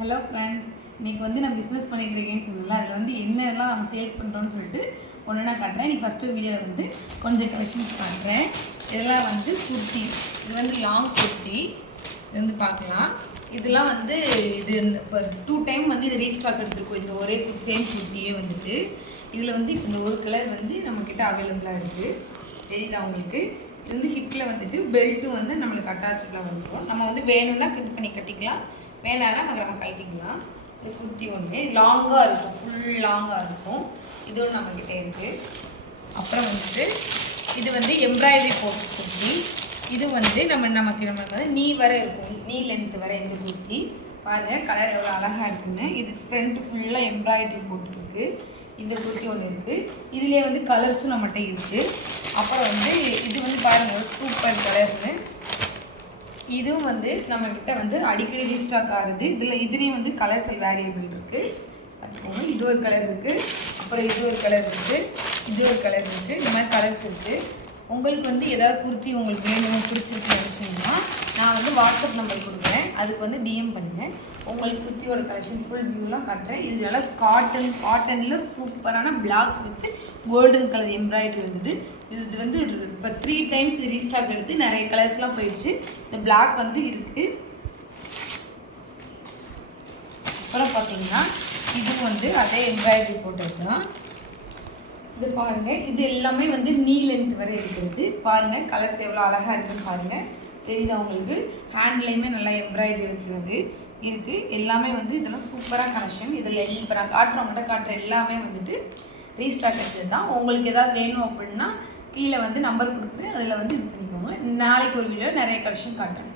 Hello friends, இன்றைக்கி வந்து நான் பிஸ்னஸ் பண்ணிகிட்டு இருக்கேன்னு சொல்லல. அதில் வந்து என்னெல்லாம் நம்ம சேல்ஸ் பண்ணுறோன்னு சொல்லிட்டு ஒன்று நான் காட்டுறேன். இன்றைக்கி ஃபஸ்ட்டு வீடியோவில் வந்து கொஞ்சம் கலெக்ஷன்ஸ் காட்டுறேன். இதெல்லாம் வந்து குர்த்தி, இது வந்து லாங் குர்த்தி. இது வந்து பார்க்கலாம். இதெல்லாம் வந்து இது இப்போ 2 டைம் வந்து இது ரீஸ்டாக் எடுத்துருக்கோம். இந்த ஒரே சேம் குர்த்தியே வந்துட்டு இதில் வந்து இப்போ இந்த ஒரு கலர் வந்து நம்மக்கிட்ட அவைலபிளாக இருக்குது. தெரியுதா உங்களுக்கு? இது வந்து ஹிப்பில் வந்துட்டு பெல்ட்டும் வந்து நம்மளுக்கு அட்டாச்சபிளாக வந்துடும். நம்ம வந்து வேணும்னா இது பண்ணி கட்டிக்கலாம், வேணான்னா நம்ம கழட்டிக்கலாம். இது குர்த்தி ஒன்று லாங்காக இருக்கும், ஃபுல் லாங்காக இருக்கும். இது ஒன்று நம்மக்கிட்ட இருக்குது. அப்புறம் வந்துட்டு இது வந்து எம்ப்ராய்டரி போட்ட குர்த்தி. இது வந்து நமக்கு வந்து நீ வர இருக்கும், நீ லென்த்து வர இந்த குர்த்தி. பாருங்கள் கலர் எவ்வளோ அழகாக இருக்குன்னு. இது ஃப்ரண்ட் ஃபுல்லாக எம்ப்ராய்டரி போட்டுருக்கு. இந்த குர்த்தி ஒன்று இருக்குது. இதுலேயே வந்து கலர்ஸும் நம்மகிட்ட இருக்குது. அப்புறம் வந்து இது வந்து பாருங்கள் சூப்பர் கலர்னு. இதுவும் வந்து நம்மக்கிட்ட வந்து அடிக்கடி ரீஸ்டாக் ஆகுது. இதுலேயும் வந்து கலர்ஸ் வேரியபிள் இருக்குது. பார்த்துக்கோங்க. இது ஒரு கலர் இருக்குது, அப்புறம் இது ஒரு கலர் இருக்குது, இது ஒரு கலர் இருக்குது. இந்த மாதிரி கலர்ஸ் இருக்குது. உங்களுக்கு வந்து ஏதாவது குர்த்தி உங்களுக்கு வேணும், பிடிச்சிருக்கு நினச்சிங்கன்னா நான் வந்து வாட்ஸ்அப் நம்பர் கொடுக்குறேன், அதுக்கு வந்து டிஎம் பண்ணுங்கள். உங்களுக்கு குர்த்தியோட கலெக்ஷன் ஃபுல் வியூலாம் காட்டுறேன். இது நல்லா காட்டனில் சூப்பரான black with golden colour embroidery இருந்தது. இது வந்து இப்போ 3 டைம்ஸ் ரீஸ்டாக் எடுத்து நிறைய கலர்ஸ்லாம் போயிடுச்சு. இந்த பிளாக் வந்து இருக்குது. அப்புறம் பார்த்தீங்கன்னா இது வந்து அதே எம்ப்ராய்டரி போட்டது தான். இது பாருங்கள், இது எல்லாமே வந்து நீ லென்த் வரை இருக்கிறது. பாருங்கள் கலர்ஸ் எவ்வளோ அழகாக இருக்குன்னு பாருங்கள். தெரியுதா உங்களுக்கு? ஹேண்ட்லேயுமே நல்லா எம்ப்ராய்டரி வச்சுருது இருக்குது. எல்லாமே வந்து இதெல்லாம் சூப்பராக கலெக்ஷன். இதில் இப்போ நான் காட்டுற எல்லாமே வந்துட்டு ரீஸ்டாக் எடுத்தது தான். உங்களுக்கு ஏதாவது வேணும் அப்படின்னா கீழே வந்து நம்பர் கொடுக்குறேன், அதில் வந்து இது பண்ணிக்கோங்க. நாளைக்கு ஒரு வீடியோ நிறைய கலெக்ஷன் காட்டுறேன்.